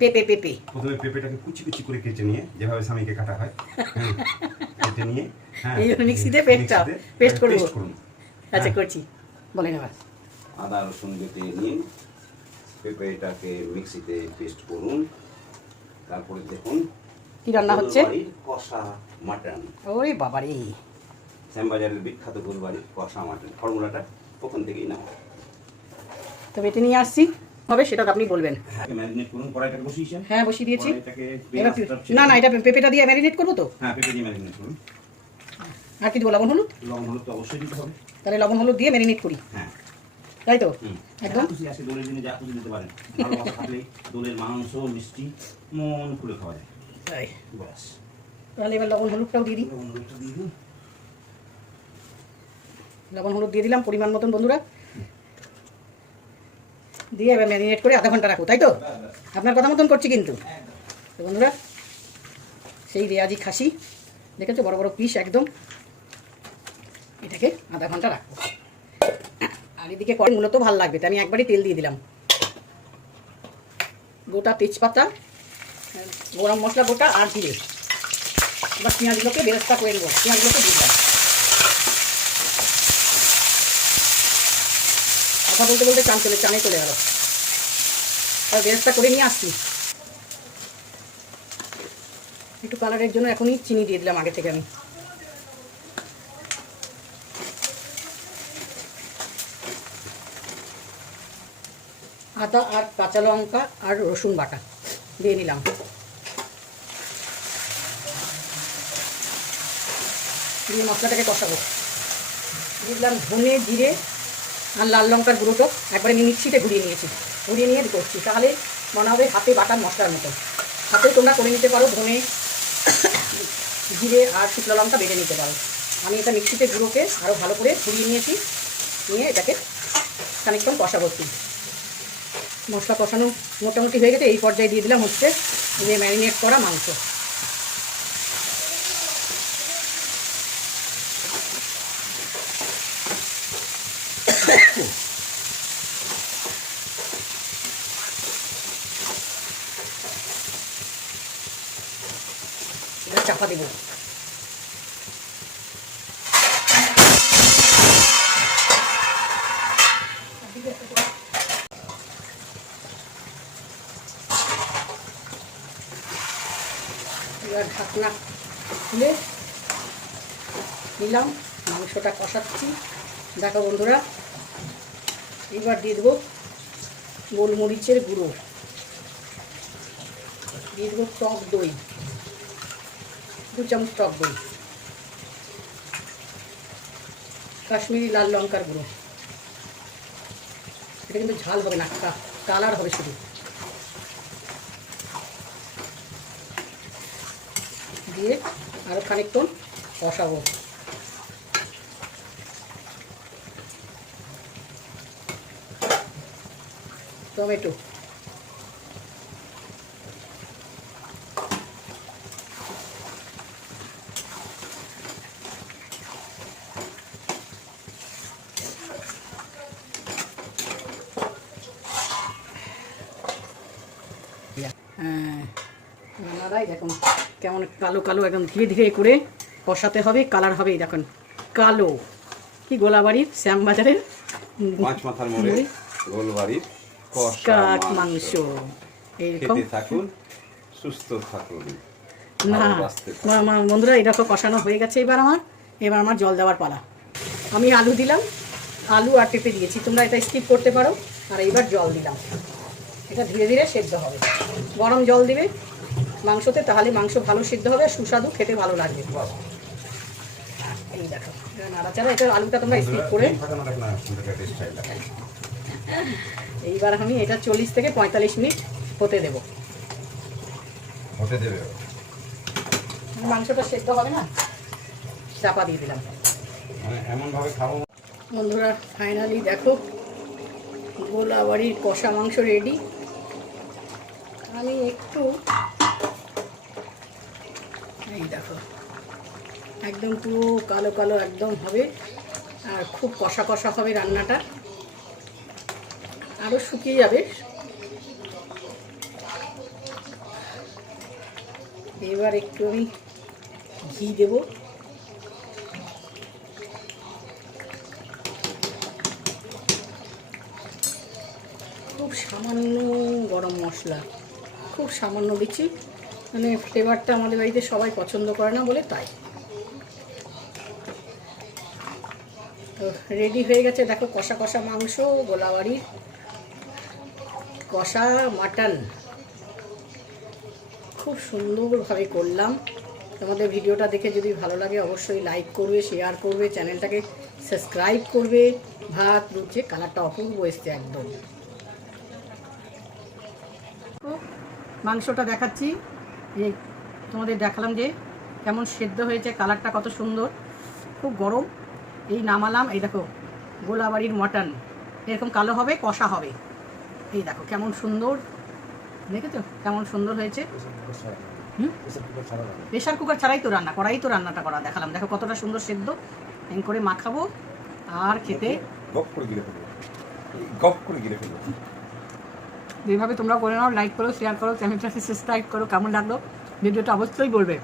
পেঁপে পেঁপে। প্রথমে পেঁপেটাকে কুচি কুচি করে কেটে নিয়ে যেভাবে স্বামীকে কাটা হয় কেটে নিয়ে হ্যাঁ মিক্সিতে পেস্টটা পেস্ট করব? পেস্ট করুন। আচ্ছা হ্যাঁ। করছি। বলেন এবার। আদা রসুন বেটে নিয়ে পেঁপেটাকে মিক্সিতে পেস্ট করুন। তারপরে দেখুন কি রান্না হচ্ছে? কষা মাটন। ওরে বাবারে শ্যামবাজারের বিখ্যাত গরুবাড়ির কষা মাটন। ফর্মুলাটা ওখান থেকেই না তো বেটে নিয়ে আসছি। হবে সেটা আপনি বলবেন। হ্যাঁ বসিয়ে দিয়েছি। পেঁয়াজটা না না এটা পেঁপেটা দিয়ে ম্যারিনেট করব তো? হ্যাঁ পেঁপে দিয়ে ম্যারিনেট করুন। আর কি দেবো লবণ হলুদ? লবণ হলুদ তো অবশ্যই দিতে হবে। তাহলে লবণ হলুদ দিয়ে ম্যারিনেট করি। হ্যাঁ। তাই তো? একদম। খুশি আছে দোলের দিনে যা খুশি দিতে পারেন। ভালোবাসা থাকলে দোলের মাংস মিষ্টি মন খুলে খাওয়া যায়। তাই। ব্যাস। তাহলে এবার লবণ হলুদটাও দিয়ে দিই। লবণ হলুদটা দিয়ে দিন লবণ হলুদ দিয়ে দিলাম পরিমাণ মতন বন্ধুরা। দিয়ে এবার ম্যারিনেট করে আধা ঘণ্টা রাখো তাই তো আপনার কথা মতন করছি কিন্তু। তো বন্ধুরা, সেই রেয়াজি খাসি, দেখেছ বড় বড় পিস একদম? এটাকে আধা ঘণ্টা রাখব আর এদিকে করে মূলত ভালো লাগবে তাই আমি একবারই তেল দিয়ে দিলাম। গোটা তেজপাতা, গরম মশলা গোটা আর জিরে। এবার পেঁয়াজগুলোকে বেরেস্তা করে নেব। পেঁয়াজগুলোকে দিয়ে কথা বলতে বলতে চান চলে, চানে চলে গেল। আর বেরেস্তা করে নিয়ে আসছি। একটু কালারের জন্য এখনই চিনি দিয়ে দিলাম আগে থেকে আমি। আদা আর কাঁচা লঙ্কা আর রসুন বাটা দিয়ে নিলাম। দিয়ে মশলাটাকে কষাবো। দিয়ে দিলাম ধনে, জিরে আর লাল লঙ্কার গুঁড়োটো একবারে আমি মিক্সিতে ঘুরিয়ে নিয়েছি। ঘুরিয়ে নিয়ে করছি। তাহলে মনে হবে হাতে বাটার মশলার মতো। হাতে তোমরা করে নিতে পারো ধনে, জিরে আর শুকনো লঙ্কা বেটে নিতে পারো। আমি এটা মিক্সিতে গুঁড়োকে আরও ভালো করে ঘুরিয়ে নিয়েছি। নিয়ে এটাকে খানিকক্ষণ কষা করছি মশলা কষানো মোটামুটি হয়ে গেছে। এই পর্যায়ে দিয়ে দিলাম হচ্ছে যে ম্যারিনেট করা মাংস। চাপা দেবো এবার ঢাকনা খুলে নিলাম মাংসটা কষাচ্ছি। দেখো বন্ধুরা এবার দিয়ে দেবো গোলমরিচের গুঁড়ো। দিয়ে দেবো টক দই, দু চামচ টক দই। কাশ্মীরি লাল লঙ্কার গুঁড়ো। এটা কিন্তু ঝাল হবে না কালার হবে শুধু। দিয়ে আরও খানিকক্ষণ কষাবো। টমেটো। হ্যাঁ। দেখুন কেমন কালো কালো একদম ধীরে ধীরে করে কষাতে হবে কালার হবে দেখুন কালো। কি গোলাবাড়ির শ্যামবাজারের পাঁচ মাথার মোড়ে। গোলবাড়ির কাক মাংস। এইরকম থাকুন সুস্থ থাকুন। না বন্ধুরা এরকম কষানো হয়ে গেছে এবার আমার। এবার আমার জল দেওয়ার পালা। আমি আলু দিলাম আলু আর পেঁপে দিয়েছি। তোমরা এটা স্কিপ করতে পারো। আর এইবার জল দিলাম। এটা ধীরে ধীরে সেদ্ধ হবে। গরম জল দিবে মাংসতে তাহলে মাংস ভালো সিদ্ধ হবে আর সুস্বাদু খেতে ভালো লাগবে। এই দেখো নাড়াচাড়া এটা আলুটা তোমরা স্কিপ করে এইবার আমি এটা চল্লিশ থেকে পঁয়তাল্লিশ মিনিট হতে দেবো। হতে দেবে। মাংসটা সেদ্ধ হবে না? চাপা দিয়ে দিলাম। মানে খাব। বন্ধুরা ফাইনালি দেখো গোলাবাড়ির কষা মাংস রেডি আমি একটু এই দেখো একদম পুরো কালো কালো একদম হবে আর খুব কষা কষা হবে রান্নাটা। আরও শুকিয়ে যাবে। এবার একটু আমি ঘি দেবো। খুব সামান্য গরম মশলা, খুব সামান্য দিচ্ছি মানে ফ্লেভারটা আমাদের বাড়িতে সবাই পছন্দ করে না বলে তাই। তো রেডি হয়ে গেছে। দেখো কষা কষা মাংস, গোলাবাড়ির। কষা মাটন। খুব সুন্দরভাবে করলাম। তোমাদের ভিডিওটা দেখে যদি ভালো লাগে অবশ্যই লাইক করবে শেয়ার করবে চ্যানেলটাকে সাবস্ক্রাইব করবে। ভাত রুচে কালারটা অপূর্ব এসছে একদম। মাংসটা দেখাচ্ছি। এই তোমাদের দেখালাম যে কেমন সেদ্ধ হয়েছে, কালারটা কত সুন্দর। খুব গরম। এই নামালাম, এই দেখো, গোলাবাড়ির মটন। এরকম কালো হবে, কষা হবে। এই দেখো কেমন সুন্দর। দেখেছ? কেমন সুন্দর হয়েছে? হুম? প্রেশার কুকার ছাড়াই তো রান্না করাই তো রান্নাটা করা দেখালাম। দেখো কতটা সুন্দর সেদ্ধ। এম করে মাখাবো আর খেতে গপ করে গিলে ফেলব। গপ করে গিলে ফেলব। যেভাবে তোমরা করে নাও লাইক করো শেয়ার করো চ্যানেলটাকে সাবস্ক্রাইব করো কেমন লাগল? ভিডিওটা অবশ্যই বলবে।